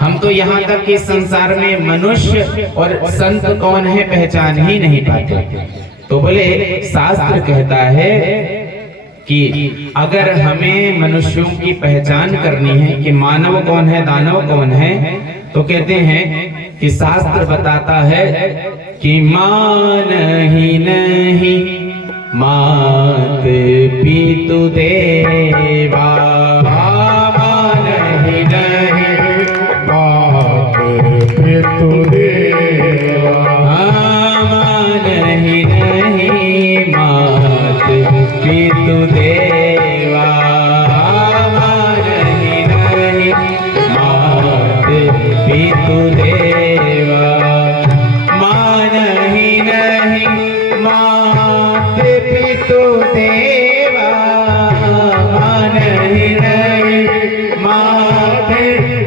हम तो यहाँ तक कि संसार में मनुष्य और संत कौन है पहचान ही नहीं पाते। तो बोले शास्त्र कहता है कि अगर हमें मनुष्यों की पहचान करनी है कि मानव कौन है दानव कौन है, तो कहते हैं कि शास्त्र बताता है कि मान ही नहीं मात पितु देवा, मान ही नहीं मात पितु देवा, मान ही नहीं मात पितु देवा, मान ही नहीं मात पितु देवा, मान ही नहीं मात पितु देवा, मान ही नहीं मात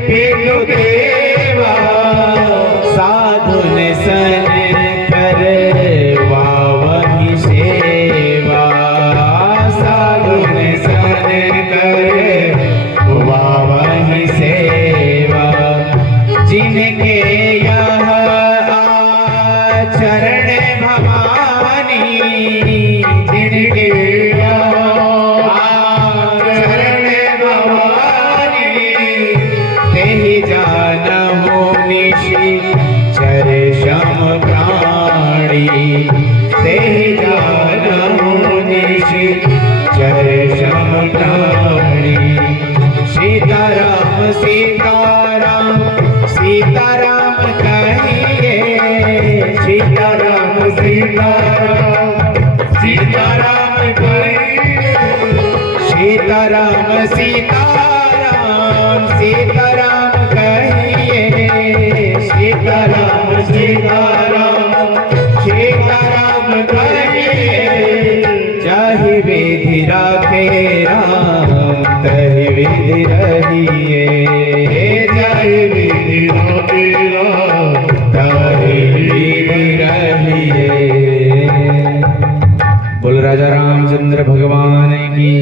पितु देवा, साधुन सन करवा वही सेवा, साधुन सन करवा वही सेवा, जिनके यह आचरण भवानी, जिनके यह आचरण भवानी, तेहि जानहु निशिचर श्याम प्राणी, तेहि जानहु निशिचर श्याम प्राणी। सीताराम सीताराम सीताराम कहिए, सीताराम सीताराम सीताराम कहिए, सीताराम सीताराम सीताराम कहिए, सीताराम सीताराम सीताराम कहिए, चाहे विधि राखे राम तहि विधि रहिए, चाहे विधि राखे राम तहि विधि रहिए। बोल राजा रामचंद्र भगवान की।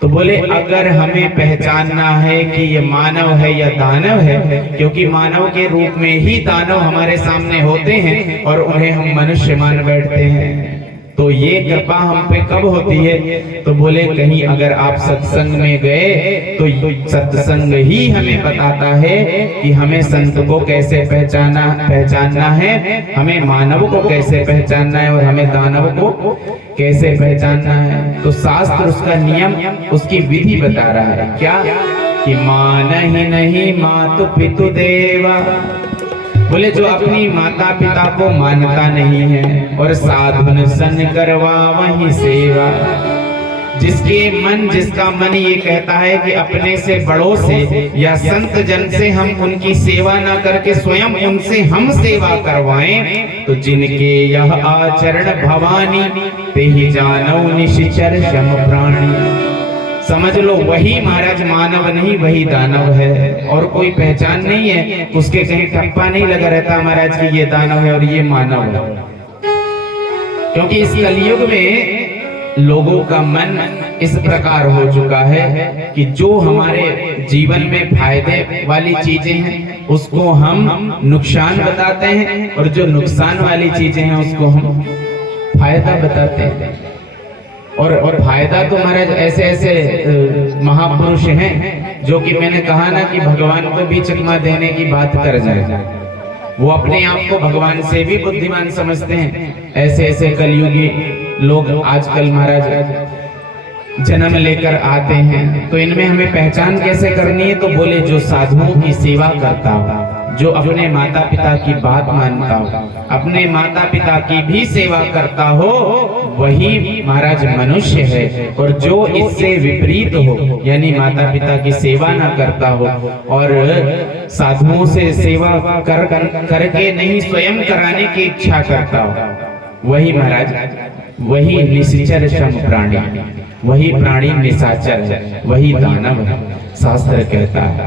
तो बोले अगर हमें पहचानना है कि ये मानव है या दानव है, क्योंकि मानव के रूप में ही दानव हमारे सामने होते हैं और उन्हें हम मनुष्य मान बैठते हैं, तो ये कृपा हम पे कब होती है? तो बोले कहीं अगर आप सत्संग में गए तो सत्संग ही हमें बताता है कि हमें संत को कैसे पहचानना है, हमें मानव को कैसे पहचानना है और हमें दानव को कैसे पहचानना है। तो शास्त्र उसका नियम, उसकी विधि बता रहा है क्या कि मान ही नहीं मातु पितु देवा। बोले जो अपनी माता पिता को मानता नहीं है और साधुन सन करवा वही सेवा, जिसका मन ये कहता है कि अपने से बड़ों से या संत जन से हम उनकी सेवा ना करके स्वयं उनसे हम सेवा करवाएं, तो जिनके यह आचरण भवानी, तेहि जानौ निशिचर श्याम प्राणी। समझ लो वही महाराज मानव नहीं वही दानव है, और कोई पहचान नहीं है, उसके कहीं ठप्पा नहीं लगा रहता महाराज कि ये दानव है और ये मानव है। क्योंकि इस कलयुग में लोगों का मन इस प्रकार हो चुका है कि जो हमारे जीवन में फायदे वाली चीजें हैं उसको हम नुकसान बताते हैं, और जो नुकसान वाली चीजें हैं उसको हम फायदा बताते हैं। और फायदा तो महाराज ऐसे ऐसे महापुरुष हैं जो कि मैंने कहा ना कि भगवान को भी चकमा देने की बात कर जाए, वो अपने आप को भगवान से भी बुद्धिमान समझते हैं। ऐसे ऐसे कलयुगी लोग आजकल महाराज जन्म लेकर आते हैं, तो इनमें हमें पहचान कैसे करनी है? तो बोले जो साधुओं की सेवा करता हो, जो अपने माता पिता की बात मानता हो, अपने माता पिता की भी सेवा करता हो, वही महाराज मनुष्य है। और जो इससे विपरीत हो, यानी माता पिता की सेवा ना करता हो और साधुओं से सेवा करके नहीं स्वयं कराने की इच्छा करता हो, वही महाराज वही निशिचर श्याम प्राणी, वही प्राणी निशाचर है, वही दानव है, शास्त्र कहता है।